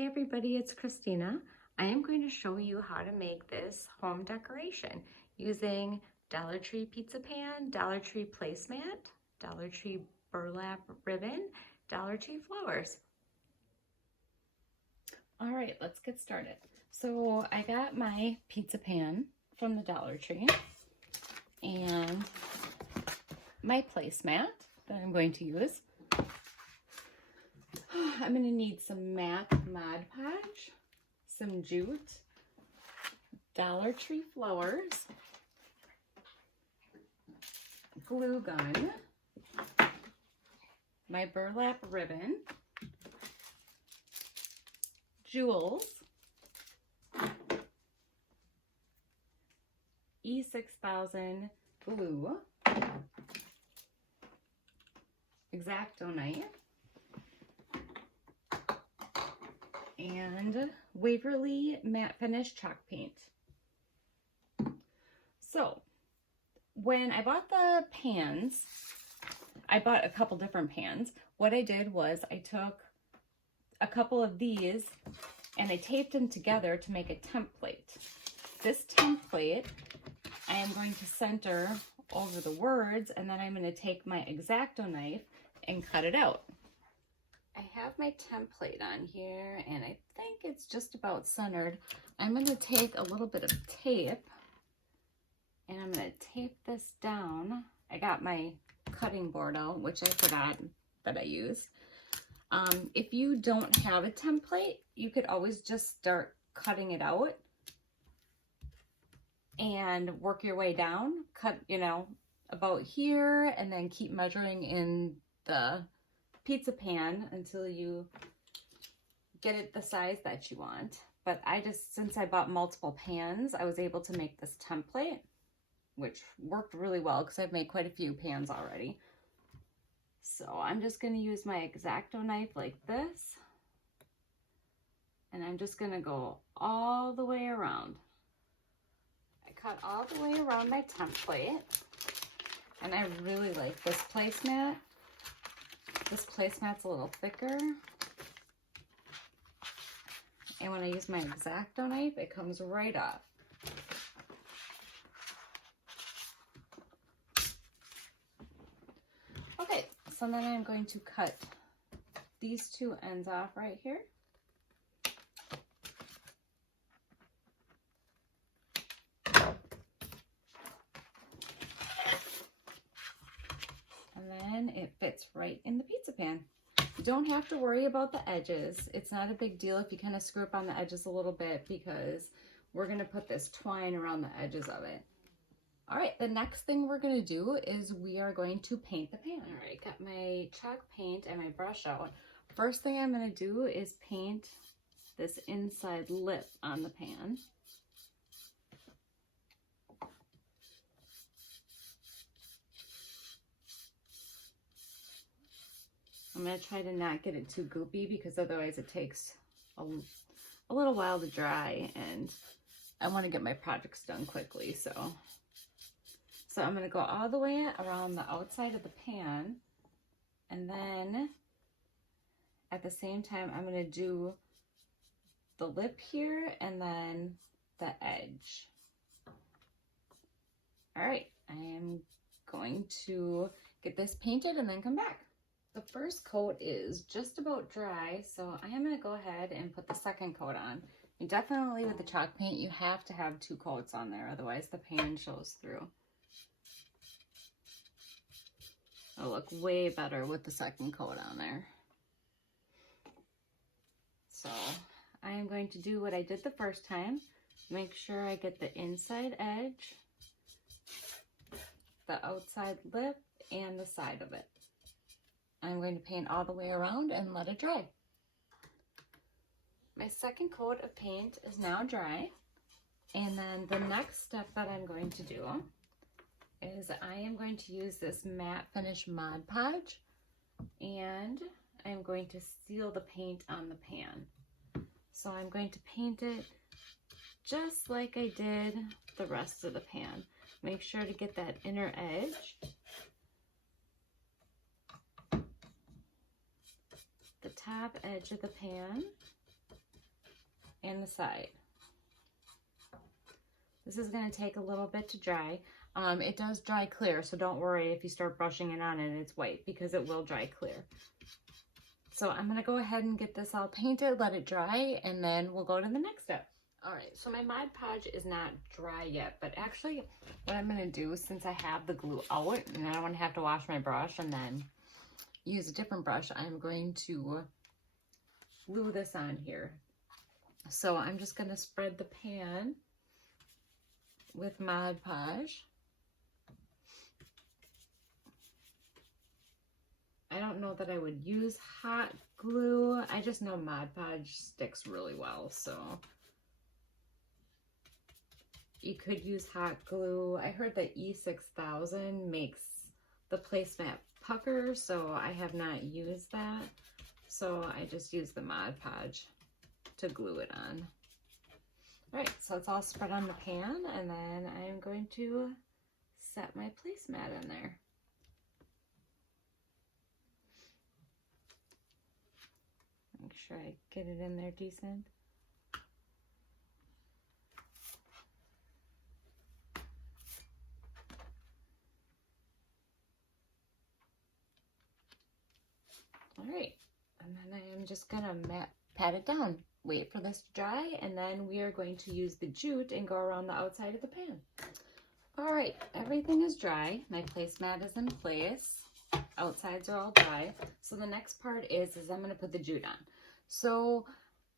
Hey everybody, it's Christina. I am going to show you how to make this home decoration using Dollar Tree pizza pan, Dollar Tree placemat, Dollar Tree burlap ribbon, Dollar Tree flowers. All right, let's get started. So I got my pizza pan from the Dollar Tree and my placemat that I'm going to use. I'm going to need some matte Mod Podge, some Jute, Dollar Tree flowers, glue gun, my burlap ribbon, jewels, E6000 glue, X-Acto knife, and Waverly matte finish chalk paint. So when I bought the pans, I bought a couple different pans. What I did was I took a couple of these and I taped them together to make a template. This template I am going to center over the words, and then I'm going to take my X-Acto knife and cut it out. I have my template on here and I think it's just about centered. I'm going to take a little bit of tape and I'm going to tape this down. I got my cutting board out, which I forgot that I used. If you don't have a template, you could always just start cutting it out and work your way down. Cut, about here, and then keep measuring in the pizza pan until you get it the size that you want. But since I bought multiple pans, I was able to make this template, which worked really well because I've made quite a few pans already. So I'm just going to use my X-Acto knife like this, and I'm just going to go all the way around. I cut all the way around my template, and I really like this placemat. This placemat's a little thicker, and when I use my X-Acto knife, it comes right off. Okay, so then I'm going to cut these two ends off right here. And then it fits right in the pizza pan. You don't have to worry about the edges. It's not a big deal if you kind of screw up on the edges a little bit, because we're going to put this twine around the edges of it. All right, the next thing we're going to do is we are going to paint the pan. All right, got my chalk paint and my brush out. First thing I'm going to do is paint this inside lip on the pan. I'm going to try to not get it too goopy, because otherwise it takes a little while to dry, and I want to get my projects done quickly. So I'm going to go all the way around the outside of the pan, and then at the same time I'm going to do the lip here and then the edge. All right, I am going to get this painted and then come back. The first coat is just about dry, so I am going to go ahead and put the second coat on. And definitely with the chalk paint, you have to have 2 coats on there, otherwise the pan shows through. It'll look way better with the second coat on there. So I am going to do what I did the first time. Make sure I get the inside edge, the outside lip, and the side of it. I'm going to paint all the way around and let it dry. My second coat of paint is now dry. And then the next step that I'm going to do is I am going to use this matte finish Mod Podge, and I'm going to seal the paint on the pan. So I'm going to paint it just like I did the rest of the pan. Make sure to get that inner edge. The top edge of the pan. inside. This is going to take a little bit to dry. It does dry clear, so don't worry if you start brushing it on and it's white, because it will dry clear. So I'm going to go ahead and get this all painted, let it dry, and then we'll go to the next step. All right, so my Mod Podge is not dry yet, but actually what I'm going to do, since I have the glue out and I don't want to have to wash my brush and then use a different brush, I'm going to glue this on here. So I'm just going to spread the pan with Mod Podge. I don't know that I would use hot glue. I just know Mod Podge sticks really well, so you could use hot glue. I heard that E6000 makes the placemat pucker, so I have not used that. So I just use the Mod Podge to glue it on. All right, so it's all spread on the pan, and then I'm going to set my placemat in there. Make sure I get it in there decent. All right, and then I am just gonna pat it down, wait for this to dry, and then we are going to use the jute and go around the outside of the pan. All right, everything is dry. My placemat is in place. Outsides are all dry. So the next part is I'm gonna put the jute on. So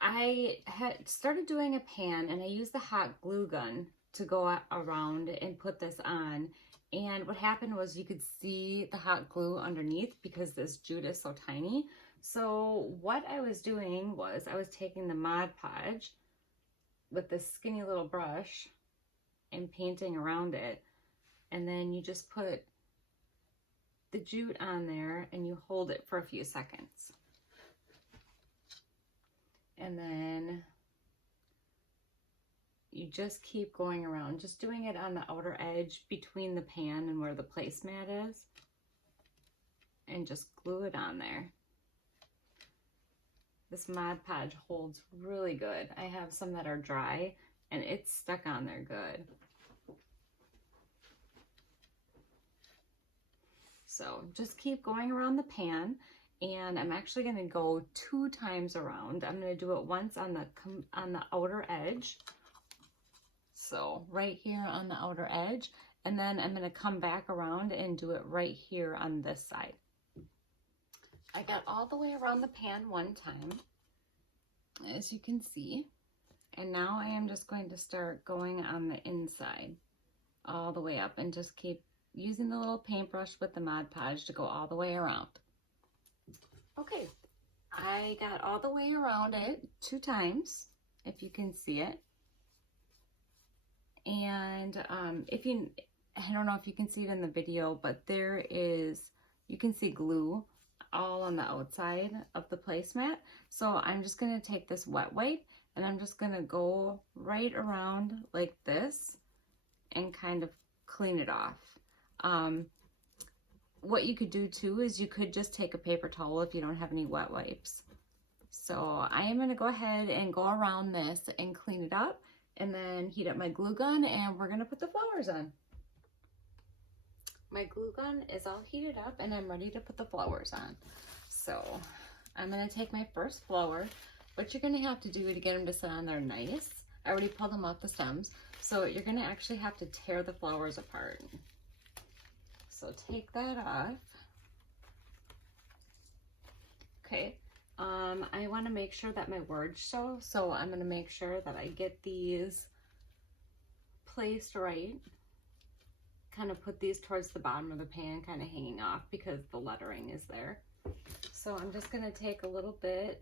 I had started doing a pan and I used the hot glue gun to go around and put this on. And what happened was you could see the hot glue underneath because this jute is so tiny. So what I was doing was I was taking the Mod Podge with this skinny little brush and painting around it. And then you just put the jute on there and you hold it for a few seconds. And then you just keep going around, just doing it on the outer edge between the pan and where the placemat is, and just glue it on there. This Mod Podge holds really good. I have some that are dry and it's stuck on there good. So just keep going around the pan, and I'm actually going to go 2 times around. I'm going to do it once on the outer edge. So right here on the outer edge, and then I'm going to come back around and do it right here on this side. I got all the way around the pan one time, as you can see, and now I am just going to start going on the inside all the way up and just keep using the little paintbrush with the Mod Podge to go all the way around. Okay, I got all the way around it 2 times, if you can see it. And I don't know if you can see it in the video, but you can see glue all on the outside of the placemat. So I'm just going to take this wet wipe and I'm just going to go right around like this and kind of clean it off. What you could do too is you could just take a paper towel if you don't have any wet wipes. So I am going to go ahead and go around this and clean it up, and then heat up my glue gun, and we're going to put the flowers on. My glue gun is all heated up and I'm ready to put the flowers on. So I'm going to take my first flower. What you're going to have to do to get them to sit on there nice, I already pulled them off the stems, so you're going to actually have to tear the flowers apart. So take that off. Okay, I want to make sure that my words show, so I'm going to make sure that I get these placed right. Kind of put these towards the bottom of the pan, kind of hanging off because the lettering is there. So I'm just going to take a little bit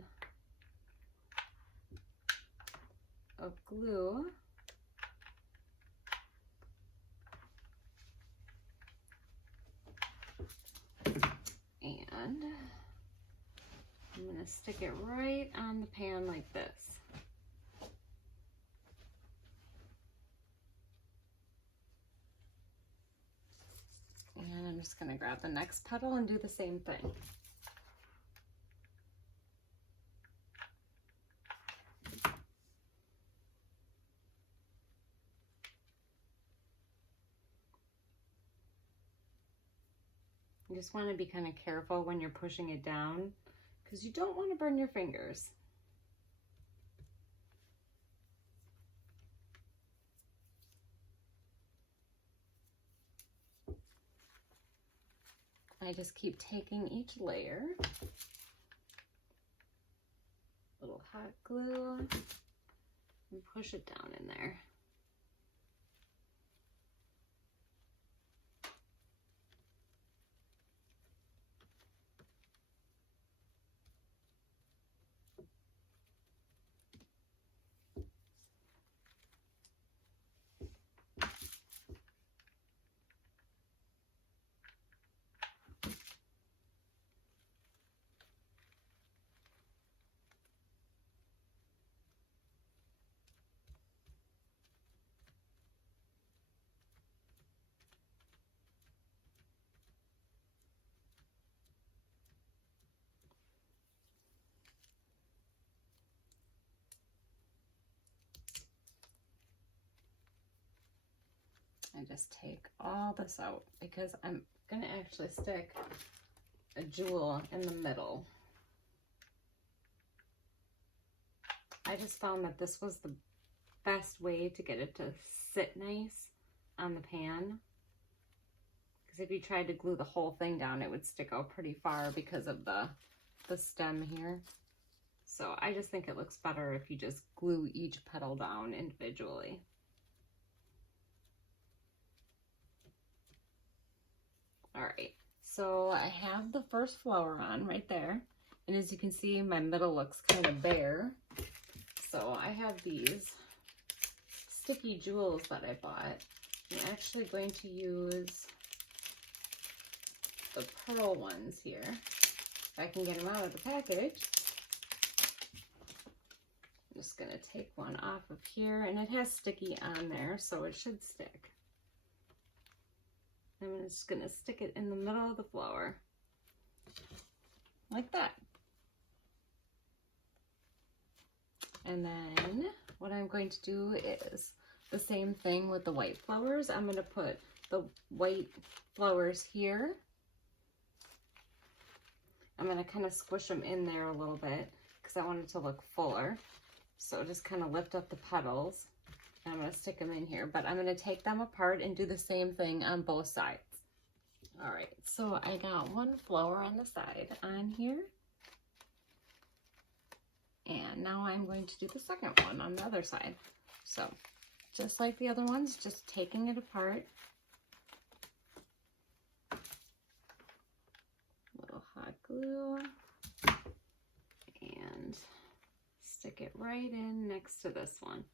of glue and I'm going to stick it right on the pan like this. And I'm just going to grab the next petal and do the same thing. just want to be kind of careful when you're pushing it down because you don't want to burn your fingers. I just keep taking each layer, little hot glue, and push it down in there. I just take all this out because I'm gonna actually stick a jewel in the middle. I just found that this was the best way to get it to sit nice on the pan. Because if you tried to glue the whole thing down, it would stick out pretty far because of the stem here. So I just think it looks better if you just glue each petal down individually. All right, so I have the first flower on right there. And as you can see, my middle looks kind of bare. So I have these sticky jewels that I bought. I'm actually going to use the pearl ones here. If I can get them out of the package. I'm just gonna take one off of here, and it has sticky on there, so it should stick. I'm just gonna stick it in the middle of the flower, like that. And then what I'm going to do is the same thing with the white flowers. I'm gonna put the white flowers here. I'm gonna kind of squish them in there a little bit because I want it to look fuller. So just kind of lift up the petals. And I'm gonna stick them in here, but I'm gonna take them apart and do the same thing on both sides. All right, so I got one flower on the side on here. And now I'm going to do the second one on the other side. So just like the other ones, just taking it apart. Little hot glue. And stick it right in next to this one.